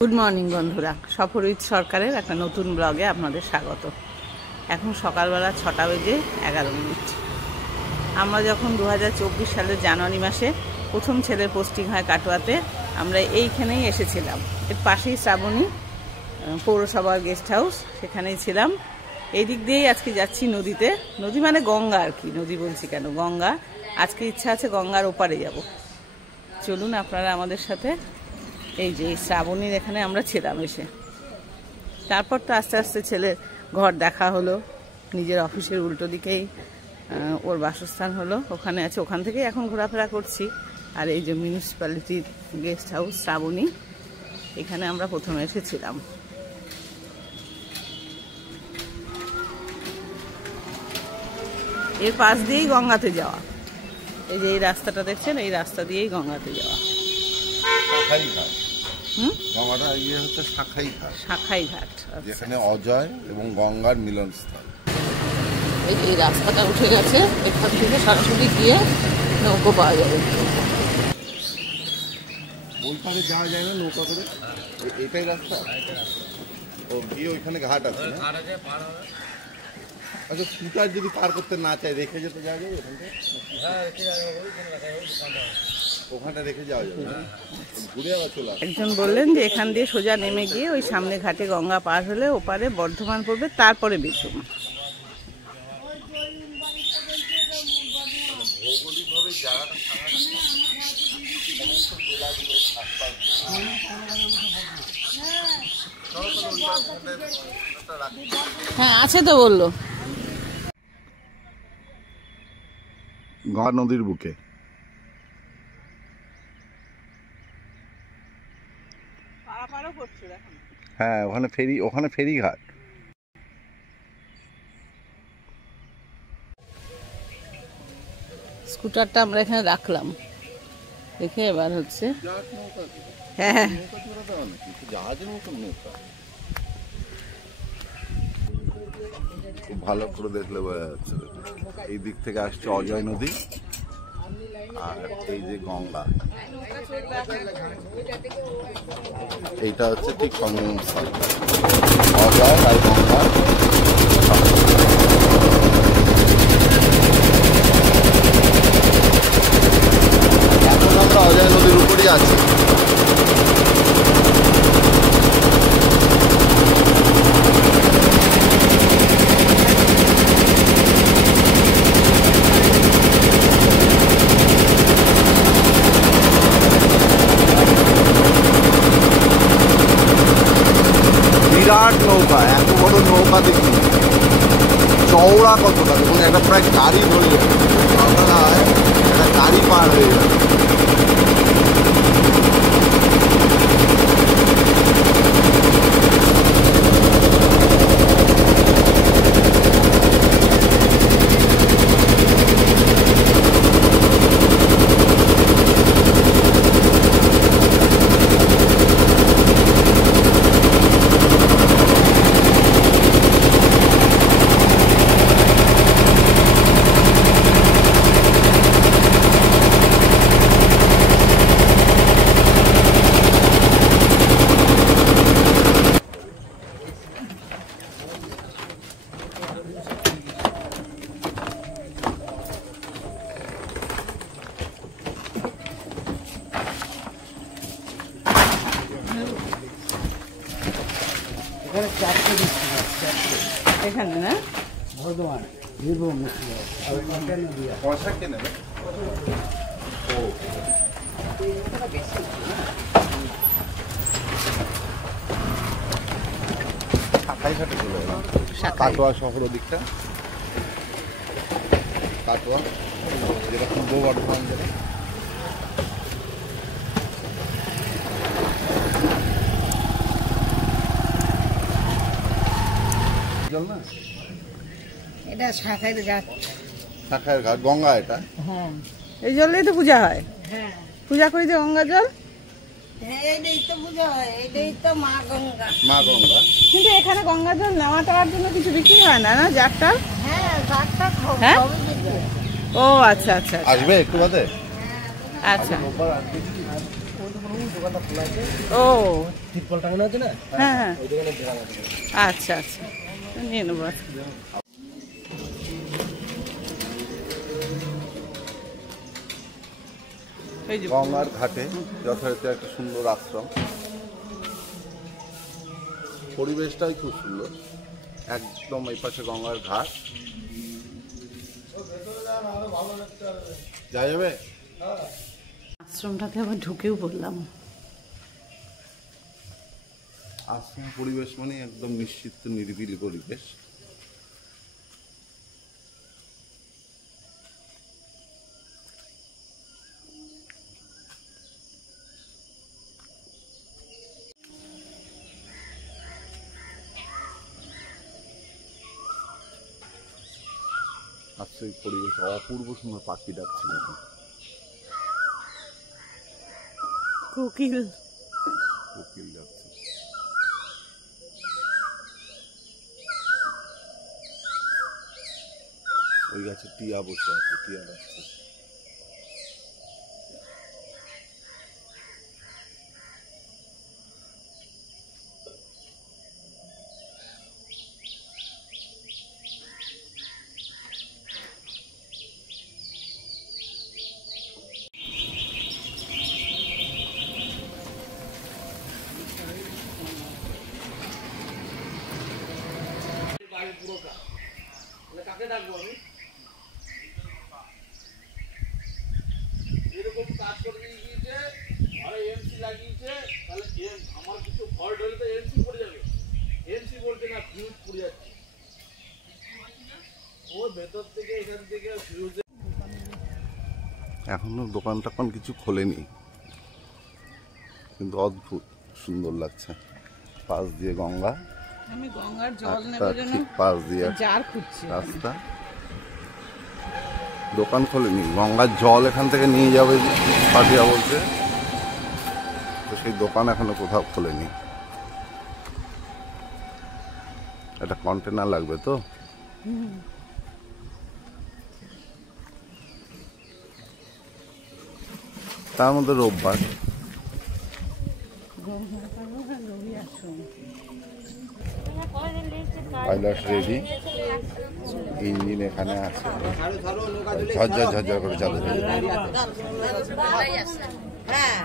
Good morning বন্ধুরা, সফরজিৎ সরকারের একটা নতুন ব্লগে আপনাদের স্বাগত। এখন সকালবেলা 6টা বেজে 11 মিনিট। আমরা যখন 2024 সালের জানুয়ারি মাসে প্রথম ছেলের পোস্টিং হয় কাটোয়াতে, আমরা এইখানেই এসেছিলাম। এর পাশেই শ্রাবণী পৌরসভার গেস্ট হাউস, সেখানেই ছিলাম। এই দিক দিয়েই আজকে যাচ্ছি নদীতে। নদী মানে গঙ্গা আর কি, নদী বলছি কেন, গঙ্গা। আজকে ইচ্ছা আছে গঙ্গার ওপারে যাব। চলুন আপনারা আমাদের সাথে। এই যে শ্রাবণীর এখানে আমরা ছিলাম এসে, তারপর তো আস্তে আস্তে ছেলের ঘর দেখা হলো। নিজের অফিসের উল্টো দিকেই ওর বাসস্থান হলো, ওখানে আছে, ওখান থেকেই এখন ঘোরাফেরা করছি। আর এই যে মিউনিসিপ্যালিটির গেস্ট হাউস শ্রাবণী, এখানে আমরা প্রথমে এসেছিলাম। এর পাশ দিয়েই গঙ্গাতে যাওয়া। এই যে এই রাস্তাটা দেখছেন, এই রাস্তা দিয়েই গঙ্গাতে যাওয়া। গঙ্গাটা ইয়ে হচ্ছে শাখাই ঘাট। শাখাই ঘাট, যেখানে অজয় এবং গঙ্গার মিলনস্থল। এই রাস্তাটা উঠে গেছে, এখান থেকে সরাসরি গিয়ে নৌকো পাওয়া যাবে। ওই পারে যাওয়া যায় না নৌকা করে? এটাই রাস্তা? ও গিয়ে ওইখানে ঘাট আছে। আচ্ছা, স্কুটার যদি পার করতে না চাই রেখে যেতে যাওয়া যাবে ওখানটা রেখে যাওয়া যাবে, ঘুরে আবার চলে আসবে। একজন বললেন যে এখান দিয়ে সোজা নেমে গিয়ে ওই সামনে ঘাটে গঙ্গা পার হলে ওপারে বর্ধমান পড়বে, তারপরে বিক্রম। ভৌগোলিকভাবে জায়গাটা হ্যাঁ আছে তো বললো। গঙ্গা নদীর বুকে হ্যাঁ, ওখানে ফেরি ঘাট। স্কুটারটা আমরা এখানে রাখলাম, দেখে এবার হচ্ছে হ্যাঁ জাহাজের মতন নৌকা। খুব ভালো করে দেখলে বোঝা যাচ্ছে এই দিক থেকে আসছে অজয় নদী, আর এই যে গঙ্গা, এইটা হচ্ছে ঠিক সঙ্গমস্থল অজয় আর গঙ্গা। এখন আমরা অজয় নদীর উপরই আছি। বিরাট নৌকা, এত বড় নৌকা দেখি, চওড়া কতটা দেখুন, একটা প্রায় গাড়ি ধরে যাবে, একটা গাড়ি পার হয়ে যাবে। এখানে না বর্ধমান বীরভূম পয়সা কে নেবে? শাখাই ঘাটে চলে গেলাম। কাটোয়া শহর দিকটা, কাটোয়া যেটা পূর্ব বর্ধমান জেলা। জল না, এটা শাখাইয়ের ঘাট। শাখায়ের ঘাট, গঙ্গা এটা। হ্যাঁ, এই জলেই তো পূজা হয়। হ্যাঁ, পূজা করি যে গঙ্গা জল। এইটাই তো পূজা হয়, এইটাই তো মা গঙ্গা। মা গঙ্গা। কিন্তু এখানে গঙ্গা জল নেওয়া টাওয়ার জন্য কিছু বিক্রি হয় না, না জারটা? হ্যাঁ, জারটা হ্যাঁ? সবই বিক্রি হয়। ও আচ্ছা আচ্ছা আসবে একটু বাদে। আচ্ছা। দোকানটা খোলা আছে, ও তিরপল টাঙানো আছে না, হ্যাঁ হ্যাঁ, ওই দোকানে ড্রাম আছে। আচ্ছা আচ্ছা, নিয়ে নেবো। এই যে গঙ্গার ঘাটে যথারীতি একটা সুন্দর আশ্রম, পরিবেশটাই খুব সুন্দর, একদম এই পাশে গঙ্গার ঘাট। যাবে আশ্রমটাতে আবার ঢুকেও পড়লাম। আশ্রম পরিবেশ মানে একদম নিশ্চিত নিরিবিলি পরিবেশ। আশ্রমিক পরিবেশ, অপূর্ব সুন্দর পাখি ডাকছে, কোকিল কোকিল ডাকছে। ওই গাছে টিয়া বসে আছে, টিয়া ডাকছে। কাকে ডাকবো আমি? এরকম কাজ করে দিয়ে গিয়েছে, আরে এমসি লাগিয়েছে, তাহলে আমার কিছু ফল্ট হলে তো এমসি পড়ে যাবে। এমসি বলছে না, ফিউজ পড়ে যাচ্ছে। ও ভেতর থেকে এখান থেকে ফিউজ। এখনো দোকান টোকান কিছু খোলেনি, কিন্তু অদ্ভুত সুন্দর লাগছে। পাশ দিয়ে গঙ্গা, আমি গঙ্গার জল আর নেবার তার জন্য ঠিক পাশ দিয়ে জার খুঁজছি। রাস্তা। দোকান খোলেনি, গঙ্গার জল এখান থেকে নিয়ে যাবে পাঠিয়া বলছে, তো সেই দোকান এখনো কোথাও খোলেনি। একটা কন্টেনার লাগবে তো, তার মধ্যে রোববার। পাইলট রেডি, ইঞ্জিন এখানে আছে, ঝরঝর ঝরঝর করে চালু হয়ে যাবে। হ্যাঁ